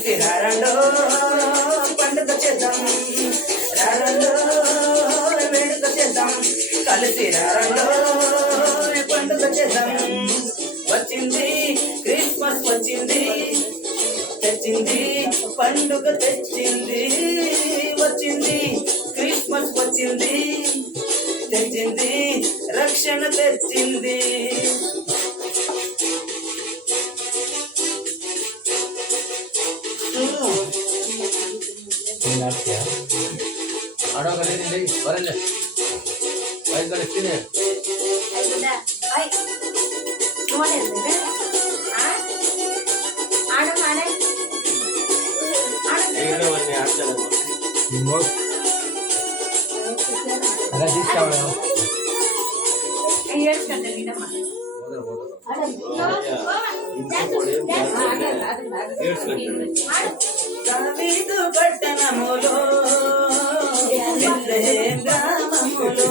కలిసి రారండో పండుగ చేద్దాం, రారండో వేడుక చేద్దాం, కలిసి రారండో పండుగ చేద్దాం. వచ్చింది క్రిస్మస్ వచ్చింది, తెచ్చింది పండుగ తెచ్చింది. వచ్చింది క్రిస్మస్ వచ్చింది, తెచ్చింది రక్షణ తెచ్చింది. దావీదు పట్టణములో బెత్లెహేము గ్రామములో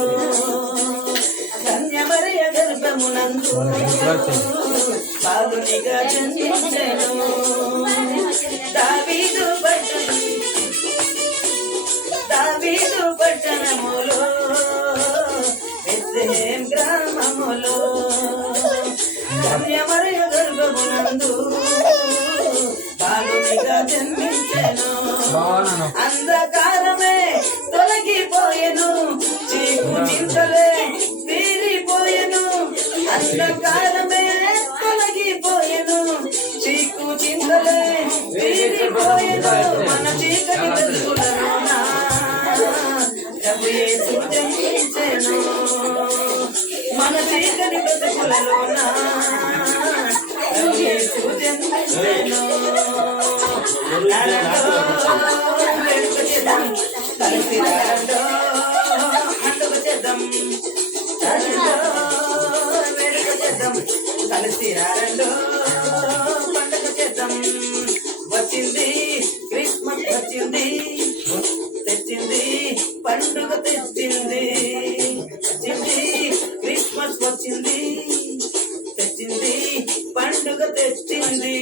కన్యమరియ గర్భమునందు బాలునిగా జన్మించెను. దావీదు పట్టణములో బెత్లెహేము గ్రామములో కన్యమరియ గర్భమునందు బాలునిగా జన్మించెను. అంధకారమే తొలగిపోయెను, చీకు చింతలే తీరిపోయెను. అంధకారమే తొలగిపోయెను, చీకు చింతలే తీరిపోయెను. మన చీకటి బ్రతుకులలోన ప్రభు యేసు జన్మించెను. మన చీకటి బ్రతుకులలోన ప్రభు యేసు జన్మించెను. కలిసి రారండో పండుగ చేద్దాం, వేడుక చేద్దాం, కలిసి రారండో పండుగ చేద్దాం. వచ్చింది క్రిస్మస్ వచ్చింది, తెచ్చింది పండుగ తెచ్చింది. వచ్చింది క్రిస్మస్ వచ్చింది, తెచ్చింది పండుగ తెచ్చింది.